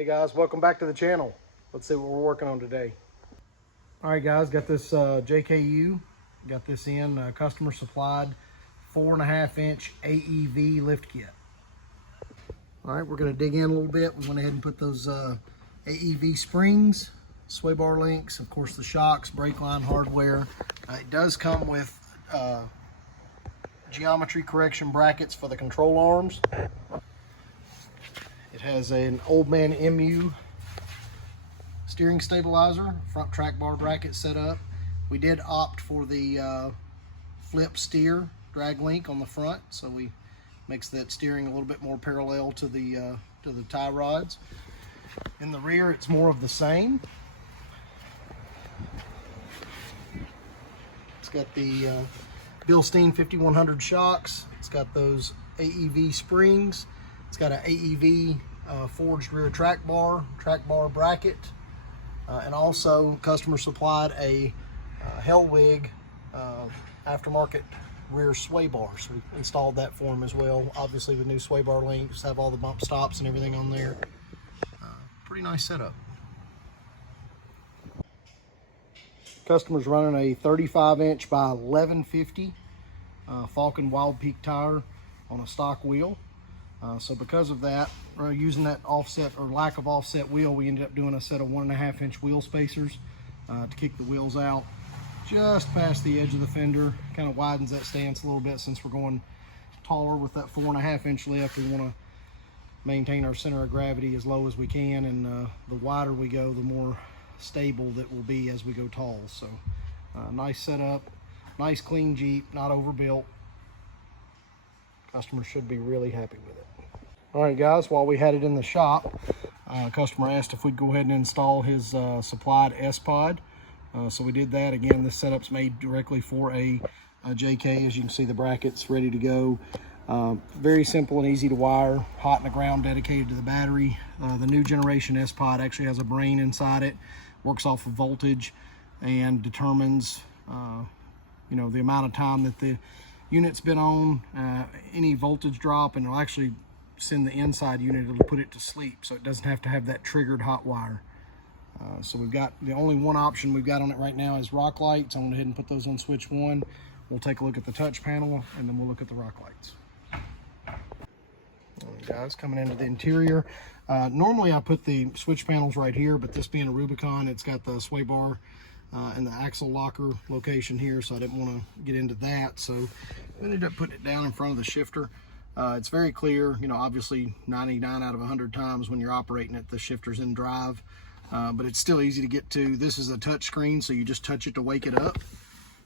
Hey guys, welcome back to the channel. Let's see what we're working on today. All right guys, got this JKU, got this in customer supplied 4.5-inch AEV lift kit. All right, we're gonna dig in a little bit. We went ahead and put those AEV springs, sway bar links, of course the shocks, brake line hardware. It does come with geometry correction brackets for the control arms. It has an Old Man MU steering stabilizer, front track bar bracket set up. We did opt for the flip steer drag link on the front, so we makes that steering a little bit more parallel to the tie rods. In the rear, it's more of the same. It's got the Bilstein 5100 shocks. It's got those AEV springs. It's got an AEV forged rear track bar bracket, and also customer supplied a Hellwig aftermarket rear sway bar. So we installed that for them as well. Obviously the new sway bar links have all the bump stops and everything on there. Pretty nice setup. Customer's running a 35-inch by 1150 Falcon Wild Peak tire on a stock wheel. So because of that, using that offset or lack of offset wheel, we ended up doing a set of 1.5-inch wheel spacers to kick the wheels out just past the edge of the fender. Kind of widens that stance a little bit since we're going taller with that 4.5-inch lift. We want to maintain our center of gravity as low as we can, and the wider we go, the more stable that will be as we go tall. So nice setup, nice clean Jeep, not overbuilt. Customer should be really happy with it. All right guys, while we had it in the shop, customer asked if we'd go ahead and install his supplied S-Pod. So we did that. Again, this setup's made directly for a JK. As you can see, the bracket's ready to go. Very simple and easy to wire, hot in the ground, dedicated to the battery. The new generation S-Pod actually has a brain inside it, works off of voltage, and determines you know, the amount of time that the unit's been on, any voltage drop, and it'll actually send the inside unit, it'll put it to sleep, so it doesn't have to have that triggered hot wire. So we've got, the only one option we've got on it right now is rock lights. I'm going to go ahead and put those on switch 1. We'll take a look at the touch panel, and then we'll look at the rock lights. All right, guys, coming into the interior. Normally I put the switch panels right here, but this being a Rubicon, it's got the sway bar and the axle locker location here, so I didn't want to get into that. So I ended up putting it down in front of the shifter. It's very clear, you know, obviously 99 out of 100 times when you're operating it, the shifter's in drive. But it's still easy to get to. This is a touch screen, so you just touch it to wake it up.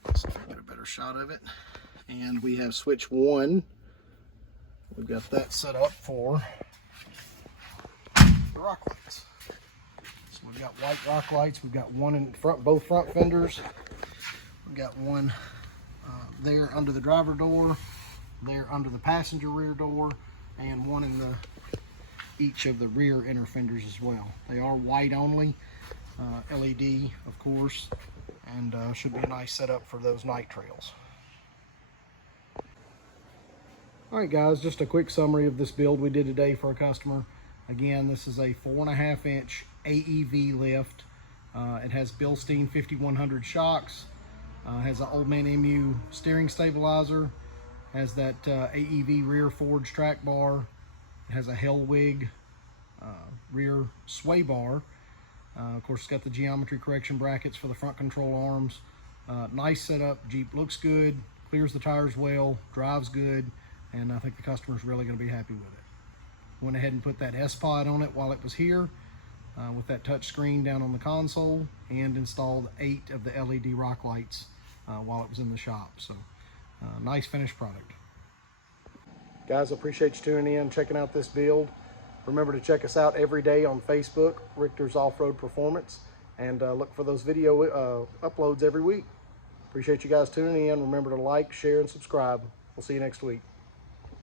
Let's see if I can get a better shot of it. And we have switch 1. We've got that set up for the rock lights. So we've got white rock lights. We've got one in front, both front fenders. We've got one there under the driver door, there under the passenger rear door, and one in the each of the rear inner fenders as well. They are white only, LED of course, and should be a nice setup for those night trails. All right guys, just a quick summary of this build we did today for a customer. Again, this is a 4.5-inch AEV lift. It has Bilstein 5100 shocks, has an Old Man MU steering stabilizer, has that AEV rear forged track bar. It has a Hellwig rear sway bar. Of course, it's got the geometry correction brackets for the front control arms. Nice setup. Jeep looks good, clears the tires well, drives good, and I think the customer's really going to be happy with it. Went ahead and put that S-Pod on it while it was here with that touch screen down on the console, and installed 8 of the LED rock lights while it was in the shop. So nice finished product. Guys, I appreciate you tuning in, checking out this build. Remember to check us out every day on Facebook, Richter's Off-Road Performance, and look for those video uploads every week. Appreciate you guys tuning in. Remember to like, share, and subscribe. We'll see you next week.